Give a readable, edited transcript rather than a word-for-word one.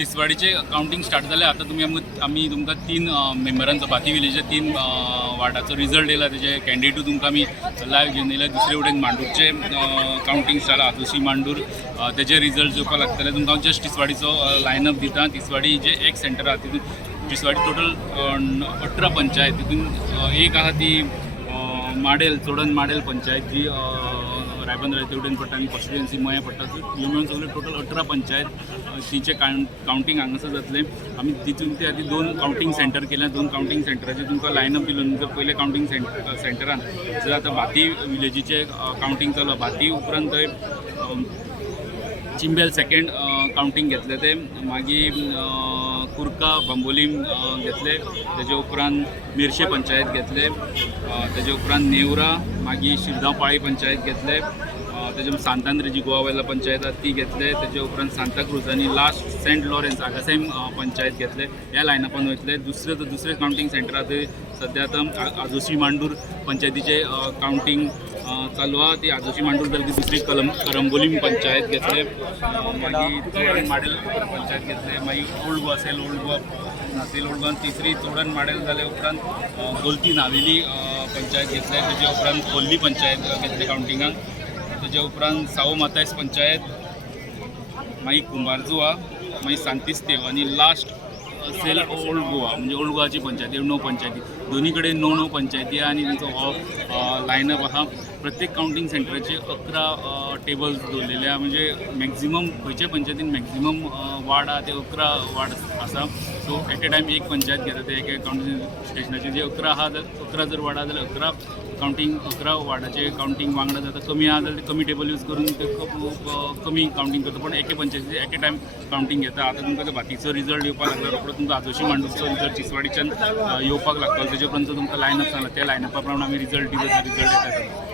तिसवाडीचे counting start जालें. आतां आमी तुमकां 3 मेंबरांचो बाकी विलेजचे 3 वार्डाचो रिजल्ट येयला. तेजे कॅन्डिडेट तुमकां आमी लायव्ह घेवन येयला. दुसरे वटेन मांडूरचे काउंटिंग स्टार्ट आदोशी मांडूर तेजे रिजल्ट येवपाक लागतले. तुमकां हांव जस्ट तिसवाडीचो लायनअप दिता. तिसवाडी जे एक सेंटर आहा तितून तिसवाडी टोटल 18 पंचायत. तितून एक आहा ती माडेल चोडन माडेल पंचायत जी रायबंद तेवटेन पडटा आनी कॉन्स्टिट्युएन्सी मया पडटा. ह्यो मेळून सगळे टोटल 18 पंचायत तिचे काउंटिंग हांगासर जातलें. आमी तितून ते आदी 2 काउंटिंग सेंटर केल्या. 2 काउंटिंग सेंटराचे तुमकां लायनअप दिलो. तुमकां पयले काउंटिंग सेंटरान जर आतां भाती विलेजीचे काउंटिंग चालू. भाती उपरांत थंय चिंबेल सेकेंड काउंटिंग घेतले ते. मागीर कुर्का बांबोलीम घेतले. तेजे उपरांत मेर्शे पंचायत घेतले. तेजे उपरांत नेवरा मागीर शिरगांव पाळी पंचायत घेतले. तेजे सांतांद्र जी गोवावेला पंचायत आसा ती घेतले. तेजे उपरांत सांताक्रूज आनी लास्ट सेंट लॉरेन्स आगासेम पंचायत घेतले. ह्या लायनअपान वयतले. दुसरे काउंटिंग सेंटर आहा ते सद्या आतां आदोशी मांडूर पंचायतीचे काउंटिंग चालू आहा. ती आदोशी मांडूर जाली ती दुसरी करंबोलीम पंचायत घेतले. मागीर चोडण माडेल पंचायत घेतले. मागीर ओल्ड गोवा सेल ओल्ड गोवा नासेल ओल्ड गोवा तिसरी चोडण माडेल जाले उपरांत गोलती नावेली पंचायत घेतले. तेजे उपरांत कोल्ली पंचायत घेतले काउंटिंगाक. तेजे उपरांत सावो मातायस पंचायत मागीर कुंभारजुआ मागीर सांतिस्तेव आनी लास्ट सेल ओल्ड गोवा म्हणजे ओल्ड गोवाची पंचायती 9 पंचायती. दोनी कडेन 9 पंचायती आनी तांचो हो लायनअप आहा. प्रत्येक काउंटिंग सेंटराचे 11 टेबल्स दवरलेले आहा. म्हणजे मॅक्झिमम खंयचे पंचायतीन मॅक्झिमम वार्ड आहा ते 11 वार्ड आसा. सो एट ए टायम एक पंचायत घेता ते एका काउंटिंग स्टेशनाचे जे 11 आहा 11 जर वार्ड आहा जाल्यार 11 वार्डाचे काउंटिंग वांगडा जाता. कमी आहा जाल्यार कमी टेबल यूज करून ते कमी काउंटिंग करता. पण एके पंचायतीचे एट ए टायम काउंटिंग घेता. आतां तुमकां तो बाकीचो रिजल्ट येवपाक लागला. रोखडो तुमकां आदोशी मांडूरचो रिजल्ट तिसवाडीच्यान येवपाक लागतलो. तेजे पर्यंत तुमकां लायनअप सांगला. त्या लायनअपा प्रमाणे आमी रिजल्ट दिलो. रिजल्ट येता